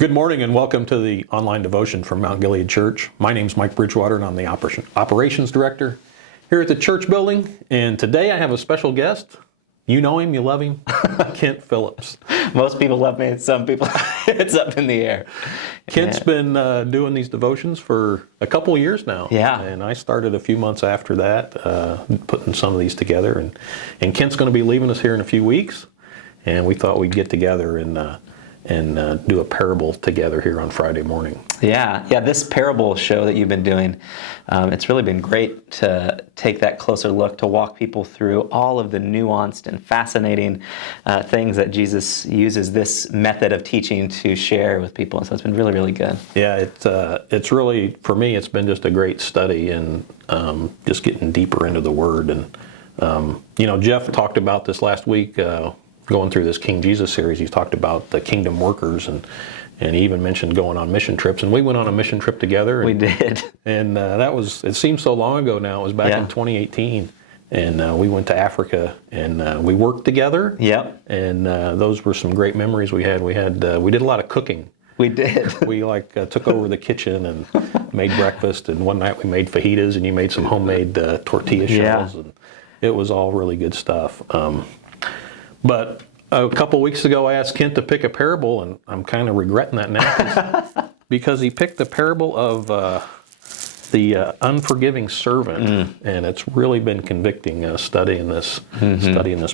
Good morning and welcome to the online devotion from Mount Gilead Church. My name's Mike Bridgewater and I'm the Operations Director here at the church building. And today I have a special guest. You know him, you love him, Kent Phillips. Most people love me, some people, it's up in the air. Kent's been doing these devotions for a couple of years now. Yeah. And I started a few months after that, putting some of these together. And Kent's going to be leaving us here in a few weeks. And we thought we'd get together and do a parable together here on Friday morning. Yeah, this parable show that you've been doing, it's really been great to take that closer look, to walk people through all of the nuanced and fascinating things that Jesus uses this method of teaching to share with people. And so it's been really, really good. Yeah, it's really, for me, it's been just a great study and just getting deeper into the Word. And, Jeff talked about this last week, going through this King Jesus series. He talked about the kingdom workers and he even mentioned going on mission trips. And we went on a mission trip together. We did. And it seems so long ago now. It was back in 2018. And we went to Africa and we worked together. Yep. And those were some great memories we had. We did a lot of cooking. We did. We took over the kitchen and made breakfast. And one night we made fajitas and you made some homemade tortilla shells. Yeah. And it was all really good stuff. But a couple weeks ago, I asked Kent to pick a parable, and I'm kind of regretting that now because he picked the parable of the unforgiving servant, and it's really been convicting studying this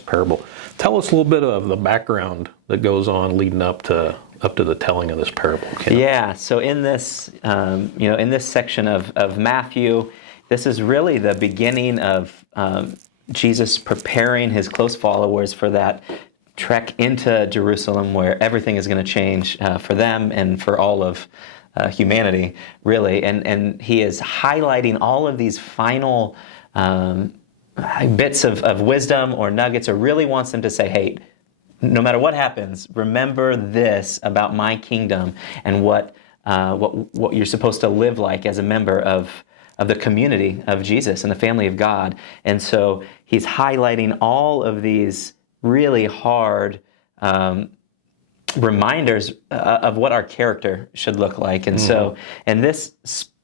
parable. Tell us a little bit of the background that goes on leading up to the telling of this parable, Kent. Yeah. So in this, in this section of Matthew, this is really the beginning of Jesus preparing his close followers for that trek into Jerusalem where everything is going to change for them and for all of humanity, really. And he is highlighting all of these final bits of wisdom or nuggets, or really wants them to say, hey, no matter what happens, remember this about my kingdom and what you're supposed to live like as a member of the community of Jesus and the family of God. And so he's highlighting all of these really hard reminders of what our character should look like. And so, and this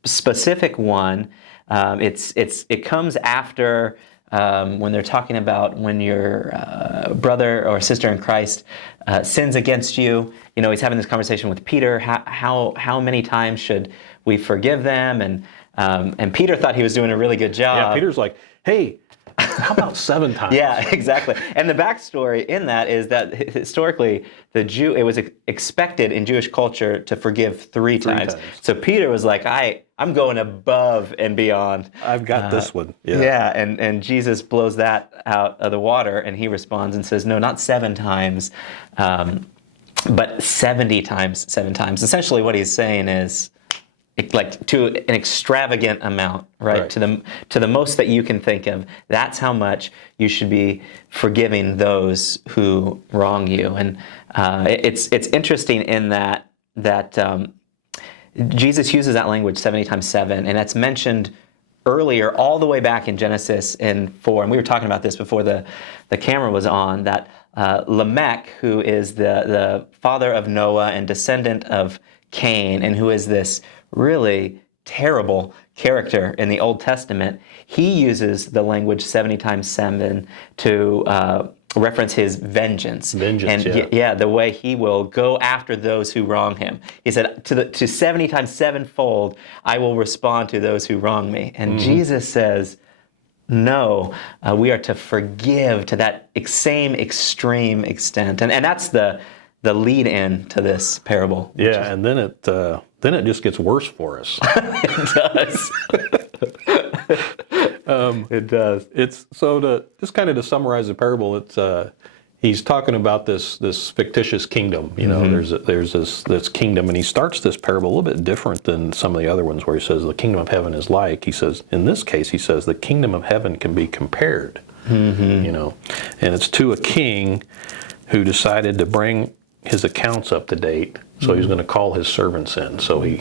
specific one, it comes after when they're talking about when your brother or sister in Christ sins against you. He's having this conversation with Peter. How many times should we forgive them? And Peter thought he was doing a really good job. Yeah, Peter's like, hey, how about 7 times? Yeah, exactly. And the backstory in that is that historically, it was expected in Jewish culture to forgive 3 times. So Peter was like, I'm going above and beyond. I've got this one. Yeah, and Jesus blows that out of the water, and he responds and says, no, not 7 times, but 70 times 7 times. Essentially what he's saying is, like to an extravagant amount, right? To the most that you can think of. That's how much you should be forgiving those who wrong you. And it's interesting in that Jesus uses that language 70 times 7, and that's mentioned earlier, all the way back in Genesis 4. And we were talking about this before the camera was on. That Lamech, who is the father of Noah and descendant of Cain, and who is this really terrible character in the Old Testament, he uses the language 70 times 7 to reference his vengeance. The way he will go after those who wrong him. He said, to 70 times 7-fold, I will respond to those who wrong me. And Jesus says, no, we are to forgive to that same extreme extent. And that's the lead in to this parable. Yeah, and then it just gets worse for us. It does. It does. It's so to summarize the parable. He's talking about this fictitious kingdom. There's this kingdom, and he starts this parable a little bit different than some of the other ones, where he says the kingdom of heaven is like. He says in this case, the kingdom of heaven can be compared. And it's to a king who decided to bring his accounts up to date. So he's going to call his servants in. So he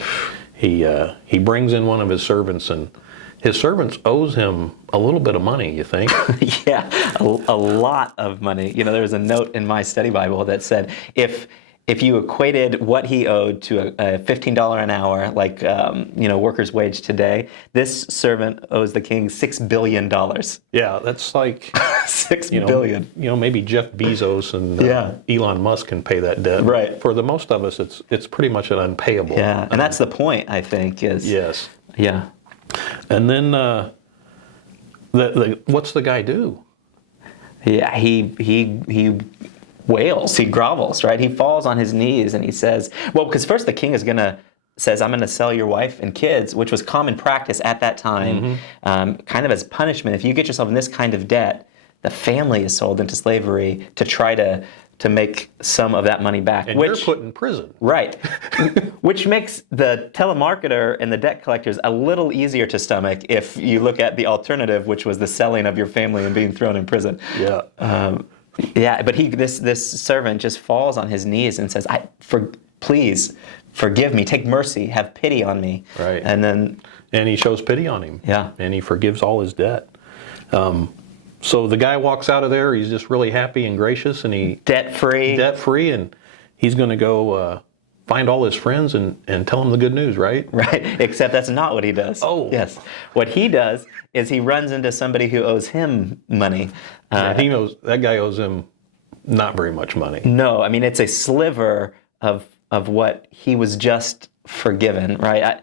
brings in one of his servants, and his servants owes him a little bit of money, you think? Yeah, a lot of money. There was a note in my study Bible that said, if if you equated what he owed to a $15 an hour, like worker's wage today, this servant owes the king $6 billion. Yeah, that's like Six billion. Maybe Jeff Bezos and Yeah. Elon Musk can pay that debt. Right. For the most of us, it's pretty much an unpayable. Yeah, and that's the point, I think, is... Yes. Yeah. And then what's the guy do? Yeah, he wails, he grovels, right? He falls on his knees and he says, well, because first the king says, I'm going to sell your wife and kids, which was common practice at that time, kind of as punishment. If you get yourself in this kind of debt, the family is sold into slavery to try to make some of that money back. And you're put in prison. Right. Which makes the telemarketer and the debt collectors a little easier to stomach if you look at the alternative, which was the selling of your family and being thrown in prison. Yeah. But this servant just falls on his knees and says, please forgive me, take mercy, have pity on me. Right. And he shows pity on him. Yeah. And he forgives all his debt. So the guy walks out of there, he's just really happy and gracious, and debt-free, and he's going to go find all his friends and tell them the good news, right? Right, except that's not what he does. Oh. Yes. What he does is he runs into somebody who owes him money. That guy owes him not very much money. No, I mean, it's a sliver of what he was just forgiven, right?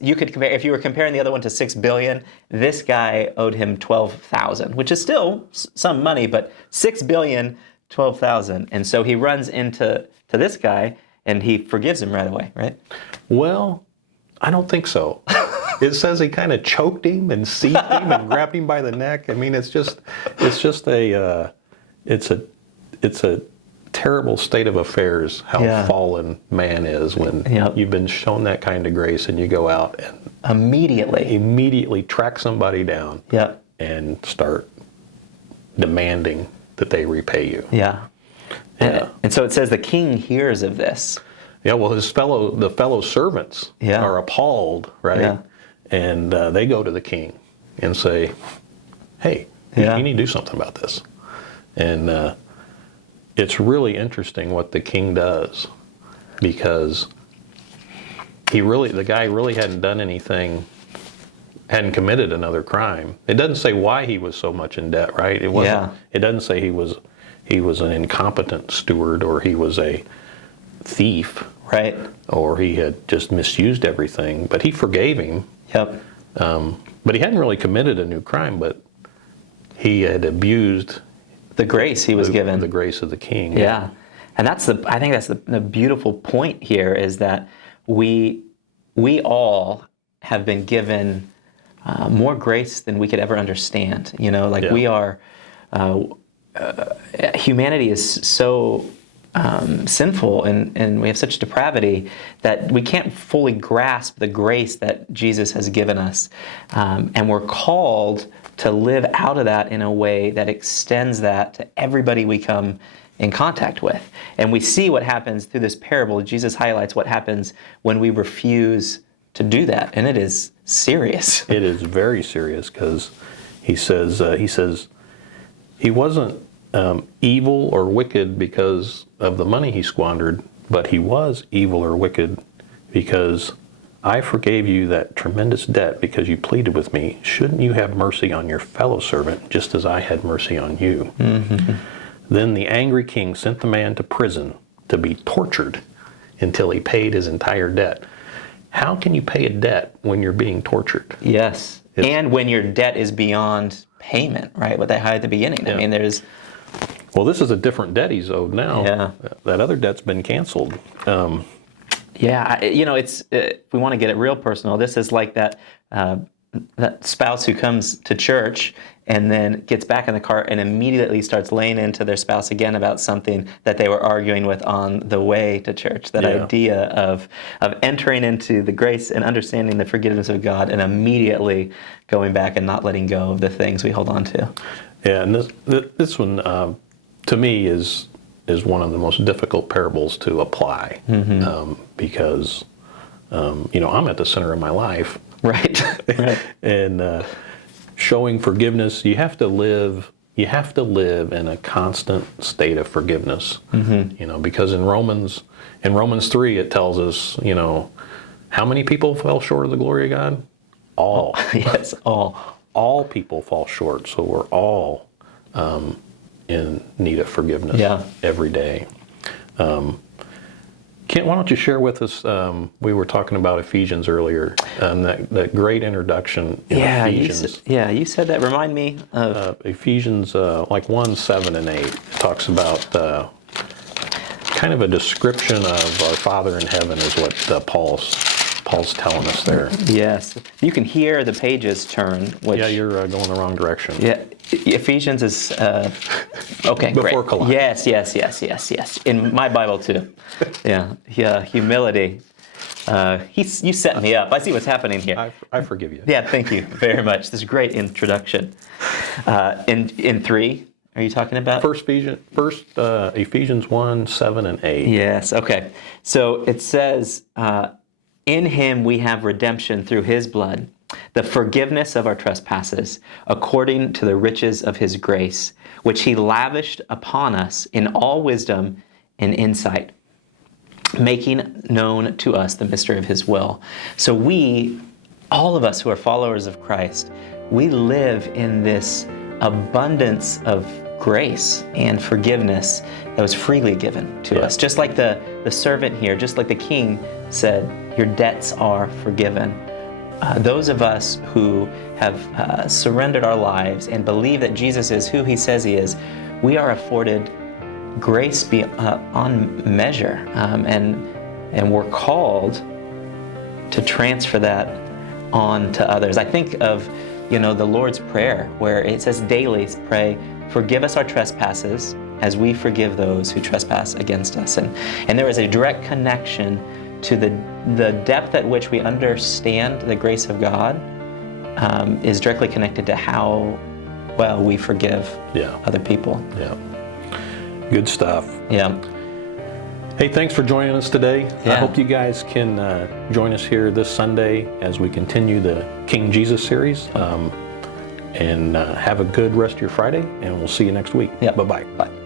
You could compare, if you were comparing the other one to 6 billion, this guy owed him 12,000, which is still some money, but 6 billion, 12,000. And so he runs into this guy and he forgives him right away, right? Well, I don't think so. It says he kind of choked him and seized him and grabbed him by the neck. I mean, it's a terrible state of affairs how fallen man is when you've been shown that kind of grace and you go out and immediately track somebody down and start demanding that they repay you. Yeah. And so it says the king hears of this. Yeah, well, the fellow servants are appalled, right? Yeah. And they go to the king and say, hey, you need to do something about this. And it's really interesting what the king does, because the guy really hadn't done anything, hadn't committed another crime. It doesn't say why he was so much in debt, right? It wasn't. It doesn't say he was an incompetent steward, or he was a thief, right? Or he had just misused everything. But he forgave him. Yep. But he hadn't really committed a new crime, but he had abused the grace he was given. The grace of the king. Yeah. And I think that's the beautiful point here, is that we all have been given more grace than we could ever understand. We are, humanity is so sinful and we have such depravity that we can't fully grasp the grace that Jesus has given us. And we're called to live out of that in a way that extends that to everybody we come in contact with. And we see what happens through this parable. Jesus highlights what happens when we refuse to do that, and it is serious. It is very serious, because he says he wasn't evil or wicked because of the money he squandered, but he was evil or wicked because I forgave you that tremendous debt because you pleaded with me. Shouldn't you have mercy on your fellow servant just as I had mercy on you? Mm-hmm. Then the angry king sent the man to prison to be tortured until he paid his entire debt. How can you pay a debt when you're being tortured? Yes, and when your debt is beyond payment, right? What they had at the beginning. I mean, well, this is a different debt he's owed now. Yeah. That other debt's been canceled. It's if we want to get it real personal, this is like that spouse who comes to church and then gets back in the car and immediately starts laying into their spouse again about something that they were arguing with on the way to church. That idea of entering into the grace and understanding the forgiveness of God and immediately going back and not letting go of the things we hold on to. Yeah, and this one, to me, is one of the most difficult parables to apply, because I'm at the center of my life, right? And showing forgiveness, you have to live you have to live in a constant state of forgiveness. Because in Romans 3, it tells us, how many people fell short of the glory of God? All. Yes, all. All people fall short, so we're all in need of forgiveness every day. Kent, why don't you share with us, we were talking about Ephesians earlier, that great introduction in Ephesians. You said that. Remind me of... Ephesians 1, 7, and 8 talks about kind of a description of our Father in heaven is what Paul's telling us there. Yes. You can hear the pages turn. Which, yeah, you're going the wrong direction. Yeah. Ephesians is... okay, Before great. Colossians. Yes. In my Bible, too. Yeah, humility. You set me up. I see what's happening here. I forgive you. Yeah, thank you very much. This is a great introduction. In 3, are you talking about? First Ephesians 1, 7, and 8. Yes, okay. So it says, in him we have redemption through his blood, the forgiveness of our trespasses, according to the riches of his grace, which he lavished upon us in all wisdom and insight, making known to us the mystery of his will. So we, all of us who are followers of Christ, we live in this abundance of grace and forgiveness that was freely given to us. Just like the servant here, just like the king said, your debts are forgiven. Those of us who have surrendered our lives and believe that Jesus is who he says he is, we are afforded grace beyond measure, and we're called to transfer that on to others. I think of the Lord's Prayer, where it says daily pray, forgive us our trespasses as we forgive those who trespass against us. And there is a direct connection to the depth at which we understand the grace of God is directly connected to how well we forgive other people. Yeah. Good stuff. Yeah. Hey, thanks for joining us today. I hope you guys can join us here this Sunday as we continue the King Jesus series. And have a good rest of your Friday, and we'll see you next week. Yeah. Bye-bye. Bye.